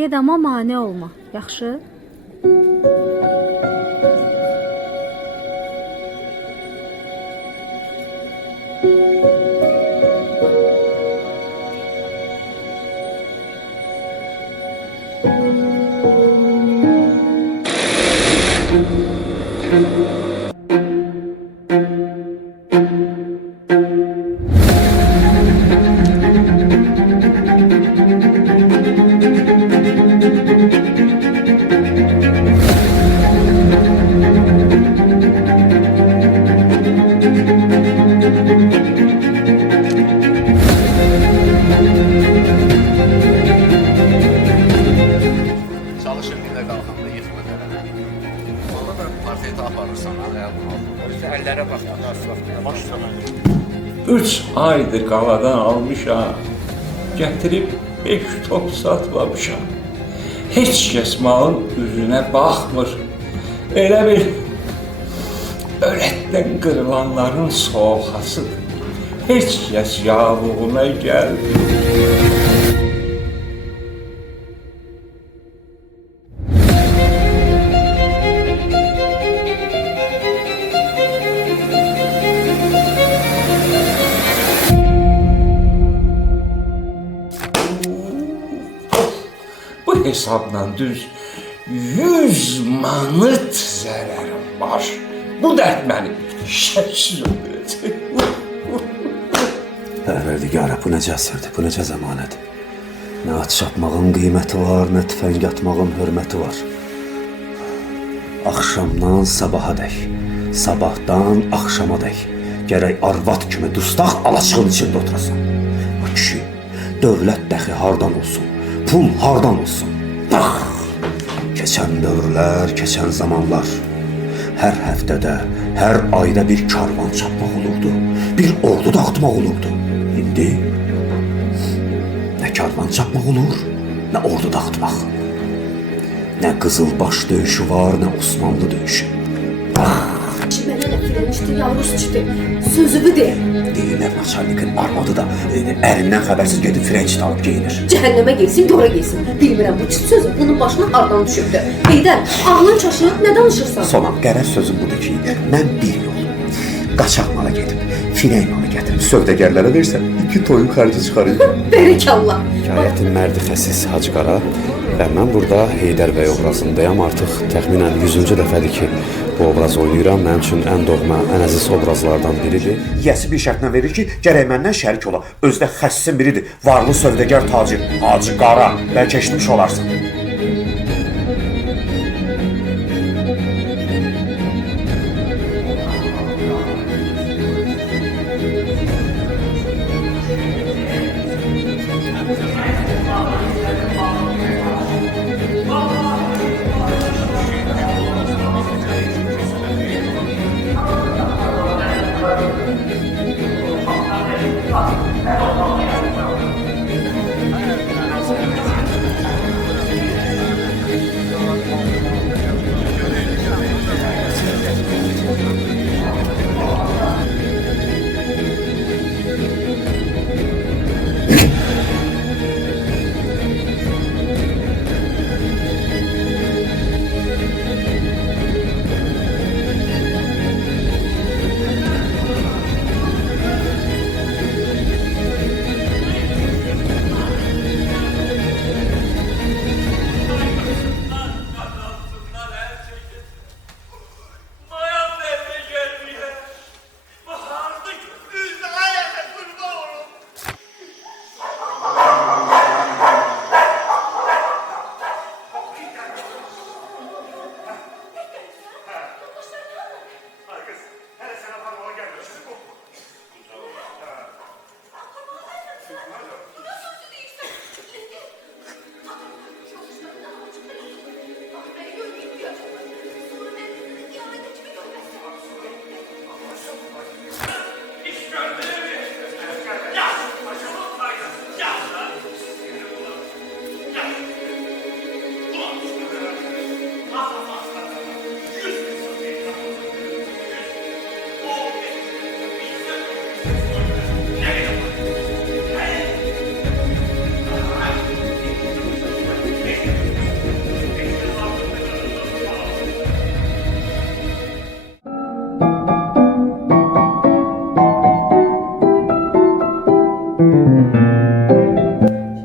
Ged amma mane olma, yaxşı? Çalışır günə qalxanda yıxma dərənə. Valla da portreti aparırsan, ayağını alır. Əllərə baxma, asfaltına başla. 3 aydır qaladan almışam. Gətirib 5 top satmamışam. Heç kəs malın üzünə baxmır. Elə bir ölətdən qırılanların soğuqasıdır. Heç kəs yağlığına gəlmir. Bu hesabla düz 100 manat zərərim var. Bu dərd məni şəksiz öldürəcək. Pərverdigara, bu necə əsirdir, bu necə zəmanədir. Nə at çapmağın qiyməti var, nə tüfəng atmağın hörməti var. Axşamdan sabaha dək, sabahdan axşama dək gərək arvad kimi dustaq alaçığın içində oturasan. Bu kişi, dövlət dəxi hardan olsun, pul hardan olsun. Bax, keçən dövrlər, keçən zamanlar. Hər həftədə, hər ayda bir karvan çapmaq olurdu, bir ordu dağıtmaq olurdu. İndi nə karvan çapmaq olur, nə ordu dağıtmaq. Nə Qızılbaş döyüşü var, nə Osmanlı döyüşü. Mənə nə Frençdir, ya Rusçudur, sözümü de. Deyirlər, Naçalnikin arvadı da ərindən xəbərsiz gedib Frençdə alıb geyinir. Cəhənnəmə gelsin, dora gelsin. Bilmirəm, bu çıt sözü bunun başına hardan düşübdü. Heydər, ağlın çaşıb, nə danışırsan? Sonam, qərəz sözüm budur ki, mən bir yol qaçaq mala gedib, finək malı gətirib, sövdəgərlərə versəm, 2 toyun xərci çıxarayım. Bərəkallah. Hekayətin mərdi xəsis Hacı Qara və mən burada Heydər bəy obrazındayam. Artıq təxminən 100-cü dəfədir ki, bu obrazı oynayıram. Mənim üçün ən doğma, ən əziz obrazlardan biridir. Yəsi bir şərtlə verir ki, gərək məndən şərik ola. Özdə xəssisin biridir, varlı sövdəgər tacir, Hacı Qara, bəlkə eşitmiş olarsın.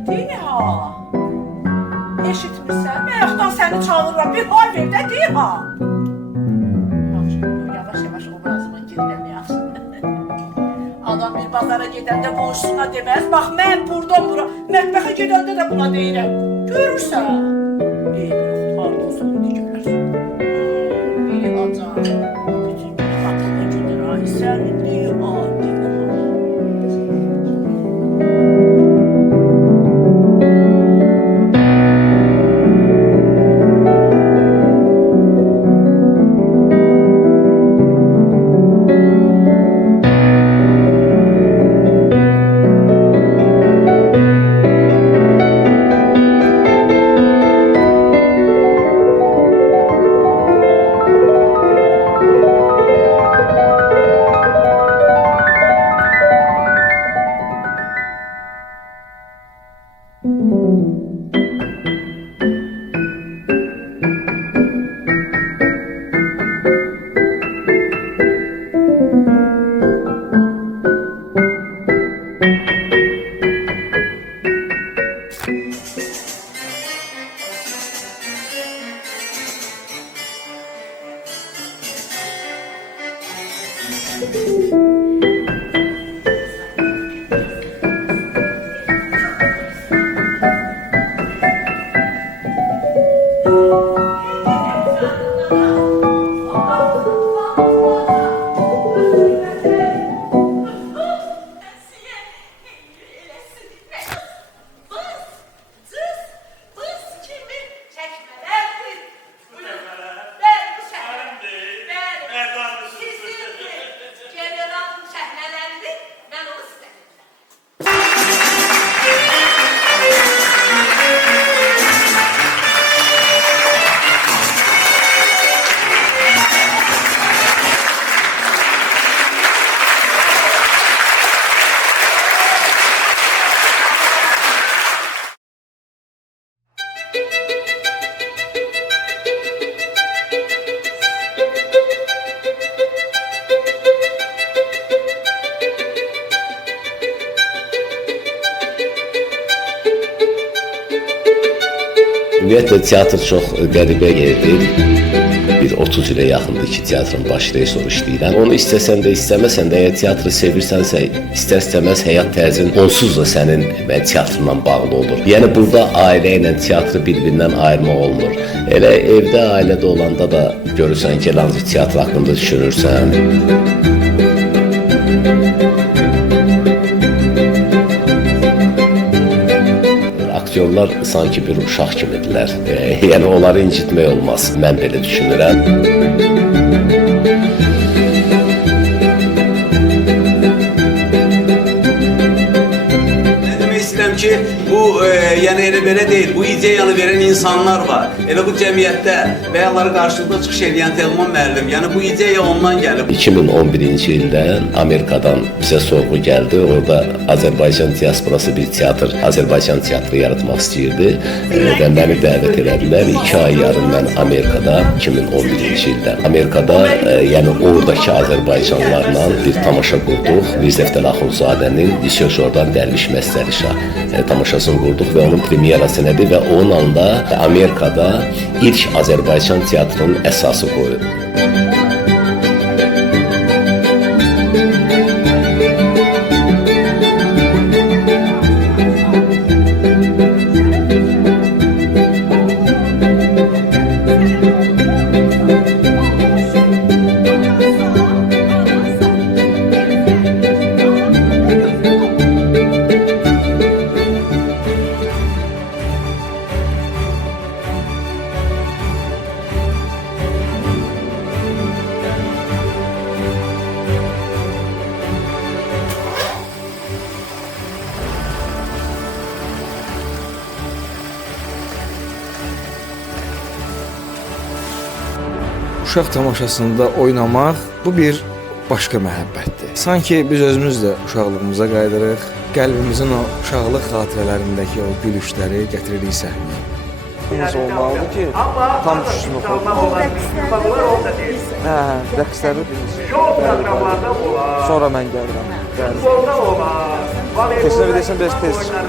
Deyil ha. Eşitmirsən? Bayaqdan səni çağırıram. Bir hay ver də deyil ha. Yaxşı, yavaş-yavaş obrazıma girirəm, yaxşı. Adam bir bazara gedəndə qonşusuna deməz. Bax, mən buradan bura, mətbəxə gedəndə də buna deyirəm. Görürsən? Eybi yoxdur, harada olsa indi görərsən. İyi hacam. Bütün gün xatırda gedir, ay sən indi ay. Ümumiyyətlə, teatr çox qəribə yerdir. Bir 30 ilə yaxındır ki, teatrın baş rejissoru işləyirəm. Onu istəsən də, istəməsən də, əgər teatrı sevirsənsə, istər-istəməz həyat tərzin onsuz da sənin teatrla bağlı olur. Yəni, burada ailə ilə teatrı bir-birindən ayırmaq olmur. Elə evdə, ailədə olanda da görürsən ki, teatr haqqında düşünürsən. Aktyorlar sanki bir uşaq kimidirlər. Yəni onları incitmək olmaz. Mən belə düşünürəm. Ki, bu yəni elə belə deyil, bu ideyanı verən insanlar var. Elə bu cəmiyyətdə bəyəqları qarşılığında çıxış edən Telman müəllim, yəni bu ideya ondan gəlib. 2011-ci ildə Amerikadan bizə sorğu gəldi. Orada Azərbaycan diasporası bir teatr, Azərbaycan teatrı yaratmaq istəyirdi və məni dəvət elədilər. 2 ay yarım mən Amerikada, 2011-ci ildə. Amerikada, yəni oradakı Azərbaycanlarla bir tamaşa qurduq. Mirzəftər Axundzadənin Lisyoşordan Dərviş Məstəri Şah tamaşasını qurduq və onun premyerası nədir və onun anda Amerikada ilk Azərbaycan teatrının əsası qoyuldu. Uşaq tamaşasında oynamaq bu bir başqa məhəbbətdir. Sanki biz özümüz də uşaqlığımıza qayıdırıq, qəlbimizin o uşaqlıq xatirələrindəki o gülüşləri gətiririk səhnəyə. Nasıl olmalıdır ki, tam düşüşünü Hə, rəqsləri bilirsiniz. Sonra mən gəlirəm. Keçinə bilirsən, biraz tez çıxır.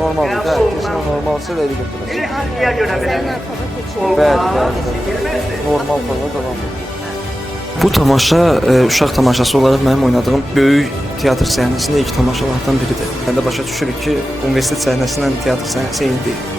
Normaldir, keçinə normalsa elə götürürəm. Bəli. Normal falan davam edir. Bu tamaşa uşaq tamaşası olaraq mənim oynadığım böyük teatr səhnəsində ilk tamaşalardan biridir. Mən də başa düşürük ki, universitet səhnəsindən teatr səhnəsi eyni deyil.